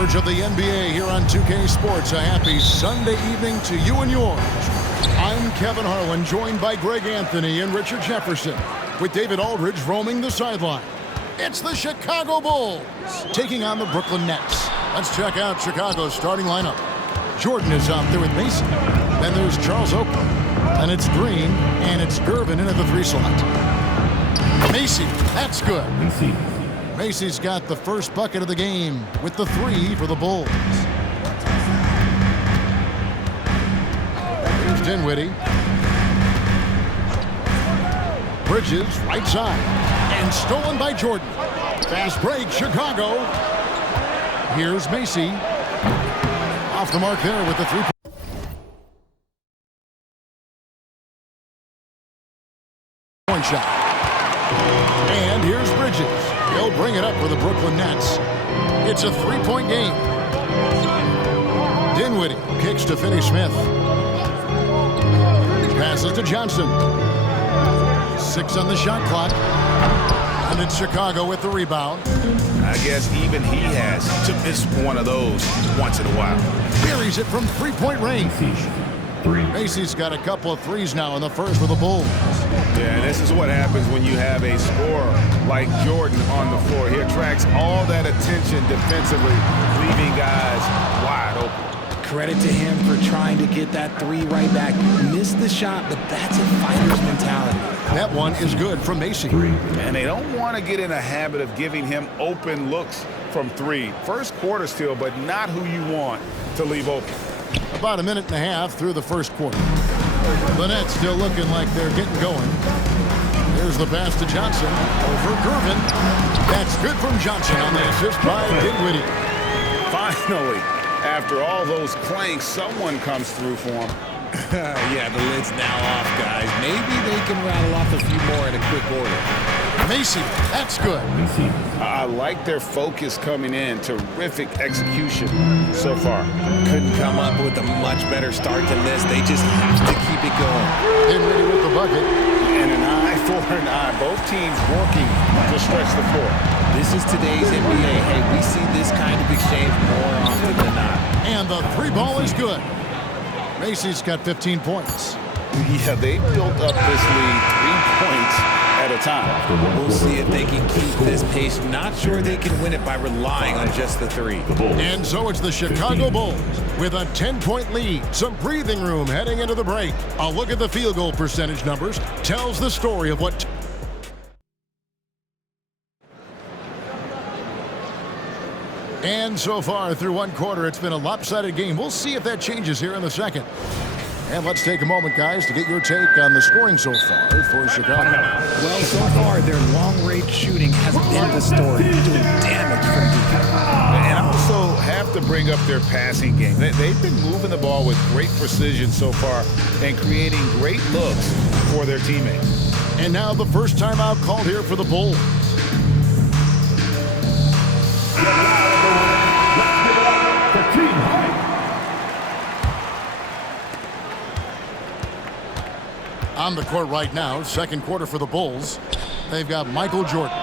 coverage of the NBA here on 2K Sports. A happy Sunday evening to you and yours. I'm Kevin Harlan, joined by Greg Anthony and Richard Jefferson, with David Aldridge roaming the sideline. It's the Chicago Bulls taking on the Brooklyn Nets. Let's check out Chicago's starting lineup. Jordan is out there with Mason. Then there's Charles Oakley. And it's Green, and it's Gervin in at the 3 slot. Macy, that's good. Macy's got the first bucket of the game with the 3 for the Bulls. Here's Dinwiddie. Bridges, right side. And stolen by Jordan. Fast break, Chicago. Here's Macy. Off the mark there with the 3-point shot. And here's Bridges. He'll bring it up for the Brooklyn Nets. It's a 3-point game. Dinwiddie kicks to Finney-Smith. Passes to Johnson. 6 on the shot clock. And it's Chicago with the rebound. I guess even he has to miss one of those once in a while. Buries it from 3-point range. Macy's got a couple of threes now in the first for the Bulls. Yeah, this is what happens when you have a scorer like Jordan on the floor. He attracts all that attention defensively, leaving guys wide open. Credit to him for trying to get that 3 right back. Missed the shot, but that's a fighter's mentality. That one is good from Macy. And they don't want to get in a habit of giving him open looks from 3. First quarter still, but not who you want to leave open. About a minute and a half through the first quarter. The Nets still looking like they're getting going. Here's the pass to Johnson over Gervin. That's good from Johnson on the assist by Dinwiddie. Finally, after all those clanks, someone comes through for him. Yeah, the lid's now off, guys. Maybe they can rattle off a few more in a quick order. Macy, that's good. I like their focus coming in. Terrific execution so far. Couldn't come up with a much better start than this. They just have to keep it going. Dinwiddie with the bucket. And an eye for an eye. Both teams working to stretch the floor. This is today's NBA. Hey, we see this kind of exchange more often than not. And the 3 ball is good. Macy's got 15 points. Yeah, they built up this lead 3 points at a time. We'll see if they can keep this pace. Not sure they can win it by relying on just the 3. And so it's the Chicago Bulls with a 10-point lead. Some breathing room heading into the break. A look at the field goal percentage numbers tells the story of what... And so far through 1 quarter, it's been a lopsided game. We'll see if that changes here in the second. And let's take a moment, guys, to get your take on the scoring so far for Chicago. Well, so far, their long-range shooting has been the story, doing damage from deep. And I also have to bring up their passing game. They've been moving the ball with great precision so far and creating great looks for their teammates. And now the first timeout called here for the Bulls. On the court right now, second quarter for the Bulls. They've got Michael Jordan.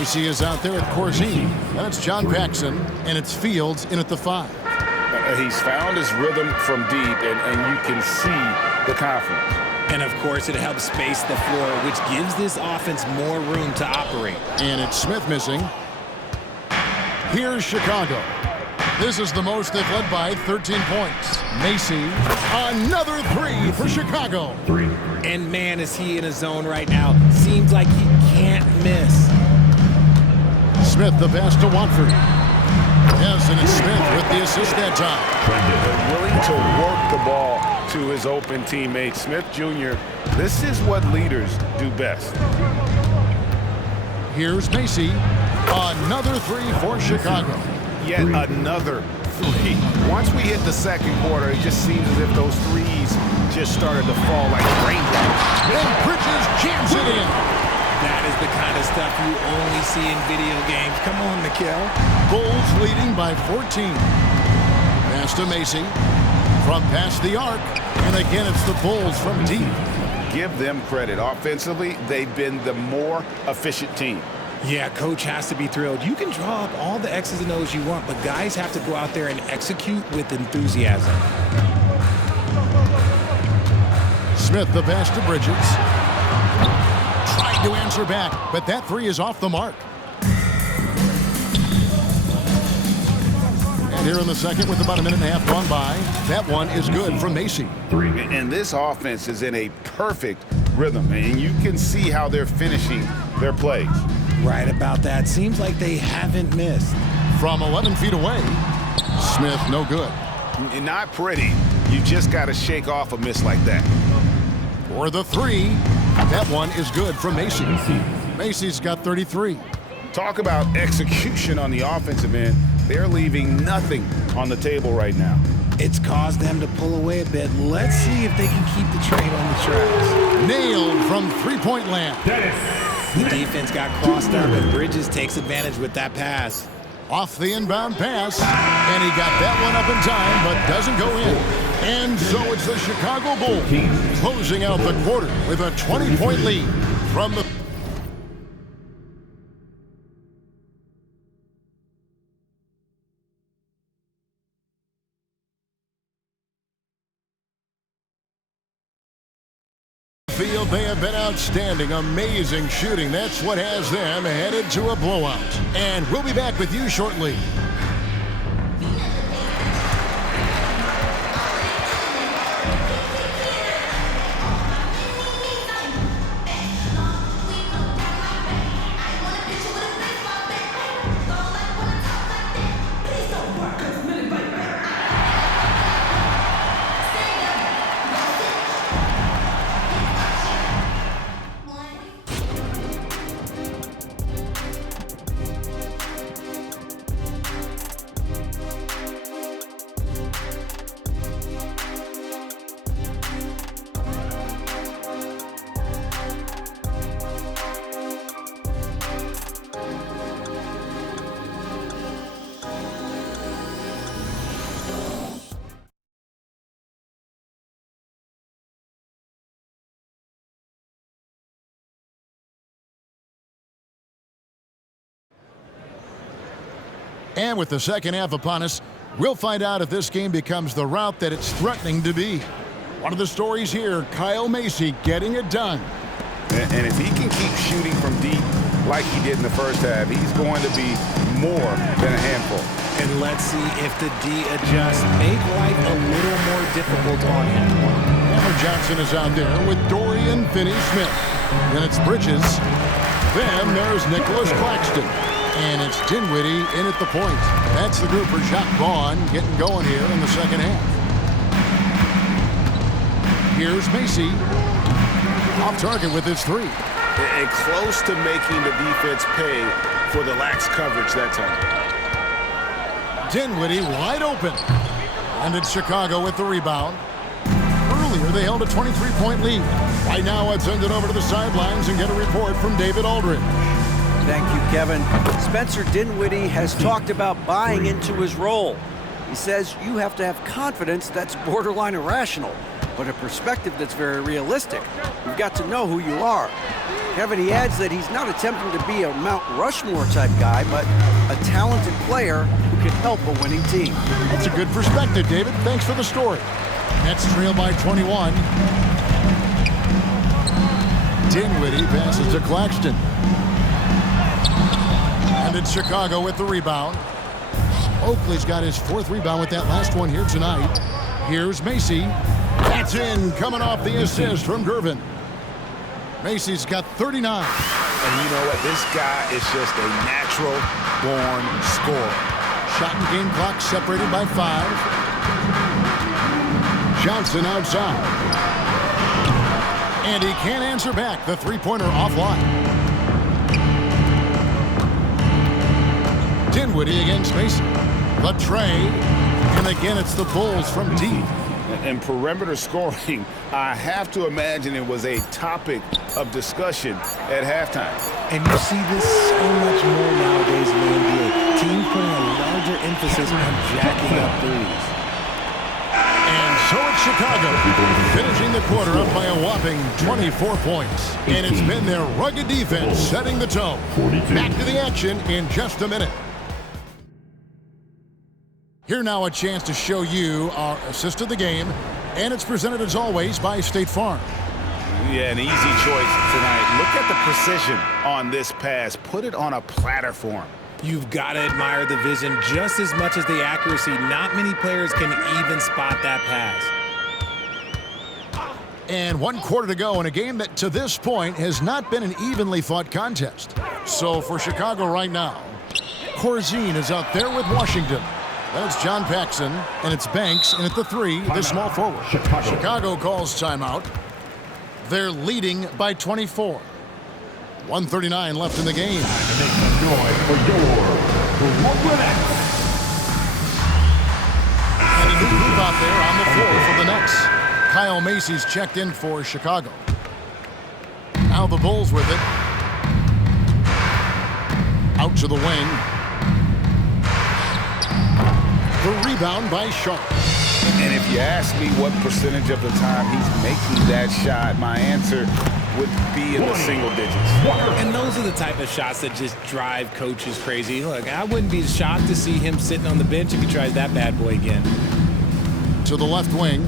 AC is out there at Corzine. That's John Paxson, and it's Fields in at the 5. He's found his rhythm from deep, and you can see the confidence. And, of course, it helps space the floor, which gives this offense more room to operate. And it's Smith missing. Here's Chicago. This is the most they've led by 13 points. Macy, another 3 for Chicago. And, man, is he in a zone right now. Seems like he can't miss. Smith, the pass to Watford. Yes, and it's Smith with the assist that time. Willing to work the ball to his open teammate. Smith Jr., this is what leaders do best. Here's Macy. Another 3 for Chicago. Yet another 3. Once we hit the second quarter, it just seems as if those threes just started to fall like raindrops. And Bridges jams it in. That is the kind of stuff you only see in video games. Come on, Mikal. Bulls leading by 14. Pass to Macy. From past the arc. And again, it's the Bulls from deep. Give them credit. Offensively, they've been the more efficient team. Yeah, coach has to be thrilled. You can draw up all the X's and O's you want, but guys have to go out there and execute with enthusiasm. Smith, the pass to Bridges. Tried to answer back, but that three is off the mark. And here in the second with about a minute and a half gone by, that one is good from Macy. And this offense is in a perfect rhythm, and you can see how they're finishing their plays. Right about that. Seems like they haven't missed. From 11 feet away, Smith, no good. And not pretty. You just got to shake off a miss like that. For the three, that one is good from Macy. Macy's got 33. Talk about execution on the offensive end. They're leaving nothing on the table right now. It's caused them to pull away a bit. Let's see if they can keep the train on the tracks. Nailed from three-point land. The defense got crossed up, and Bridges takes advantage with that pass. Off the inbound pass, and he got that one up in time, but doesn't go in. And so it's the Chicago Bulls closing out the quarter with a 20-point lead from the... field. They have been outstanding, amazing shooting. That's what has them headed to a blowout. And we'll be back with you shortly. And with the second half upon us, we'll find out if this game becomes the route that it's threatening to be. One of the stories here, Kyle Macy getting it done. And if he can keep shooting from deep like he did in the first half, he's going to be more than a handful. And let's see if the D adjusts, make life a little more difficult on him. Hammer Johnson is out there with Dorian Finney-Smith. Then it's Bridges. Then there's Nicholas Claxton. And it's Dinwiddie in at the point. That's the group for Jacques Vaughn getting going here in the second half. Here's Macy. Off target with his three. And close to making the defense pay for the lax coverage that time. Dinwiddie wide open. And it's Chicago with the rebound. Earlier, they held a 23-point lead. Right now, let's send it over to the sidelines and get a report from David Aldridge. Thank you, Kevin. Spencer Dinwiddie has talked about buying into his role. He says you have to have confidence that's borderline irrational, but a perspective that's very realistic. You've got to know who you are. Kevin, he adds that he's not attempting to be a Mount Rushmore type guy, but a talented player who can help a winning team. That's a good perspective, David. Thanks for the story. Nets trail by 21. Dinwiddie passes to Claxton. And it's Chicago with the rebound. Oakley's got his fourth rebound with that last one here tonight. Here's Macy. That's in, coming off the assist from Gervin. Macy's got 39. And you know what? This guy is just a natural-born scorer. Shot and game clock separated by 5. Johnson outside. And he can't answer back. The three-pointer offline. Dinwiddie against Macy. Latre. And again, it's the Bulls from deep. And perimeter scoring, I have to imagine it was a topic of discussion at halftime. And you see this so much more nowadays in the NBA. Teams putting a larger emphasis on jacking up threes. And so so it's Chicago, finishing the quarter up by a whopping 24 points. And it's been their rugged defense setting the tone. Back to the action in just a minute. Here now a chance to show you our assist of the game, and it's presented as always by State Farm. Yeah, an easy choice tonight. Look at the precision on this pass. Put it on a platter for him. You've got to admire the vision just as much as the accuracy. Not many players can even spot that pass. And 1 quarter to go in a game that to this point has not been an evenly fought contest. So for Chicago right now, Corzine is out there with Washington. That's John Paxson, and it's Banks, and at the 3, the small forward. Chicago calls timeout. They're leading by 24. 1:39 left in the game. And a new move out there on the floor for the Nets. Kyle Macy's checked in for Chicago. Now the Bulls with it. Out to the wing. The rebound by Sharp. And if you ask me what percentage of the time he's making that shot, my answer would be in the single digits. And those are the type of shots that just drive coaches crazy. Look, I wouldn't be shocked to see him sitting on the bench if he tries that bad boy again. To the left wing.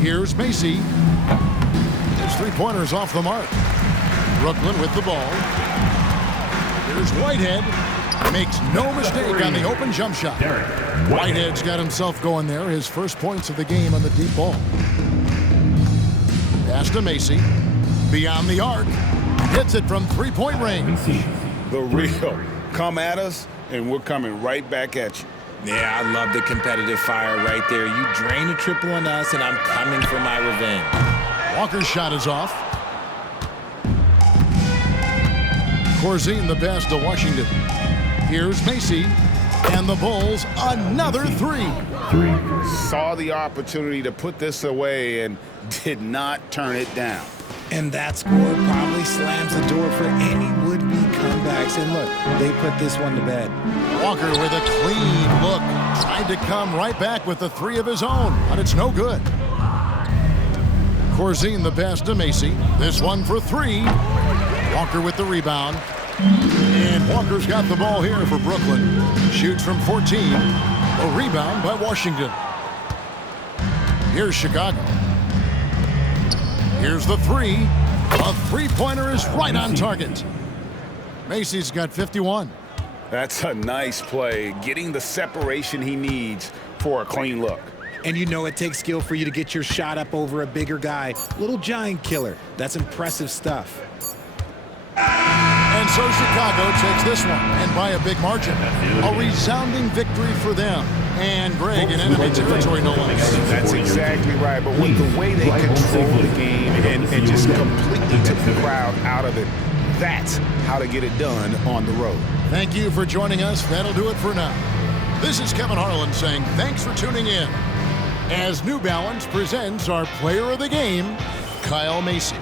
Here's Macy. His three-pointers off the mark. Brooklyn with the ball. Here's Whitehead. Makes no mistake on the open jump shot. Whitehead's got himself going there. His first points of the game on the deep ball. Pass to Macy. Beyond the arc. Hits it from three-point range. The real. Come at us, and we're coming right back at you. Yeah, I love the competitive fire right there. You drain a triple on us, and I'm coming for my revenge. Walker's shot is off. Corzine the pass to Washington. Here's Macy, and the Bulls another 3. Saw the opportunity to put this away and did not turn it down. And that score probably slams the door for any would-be comebacks. And look, they put this one to bed. Walker with a clean look. Tried to come right back with the 3 of his own, but it's no good. Corzine the pass to Macy. This one for 3. Walker with the rebound. And Walker's got the ball here for Brooklyn. Shoots from 14. A rebound by Washington. Here's Chicago. Here's the 3. A three-pointer is right on target. Macy's got 51. That's a nice play, getting the separation he needs for a clean look. And you know it takes skill for you to get your shot up over a bigger guy. Little giant killer. That's impressive stuff. And so Chicago takes this one, and by a big margin. A resounding victory for them. And Greg in enemy territory, no less. That's exactly right. But with the way they control the game and just completely took the crowd out of it, that's how to get it done on the road. Thank you for joining us. That'll do it for now. This is Kevin Harlan saying thanks for tuning in as New Balance presents our player of the game, Kyle Macy.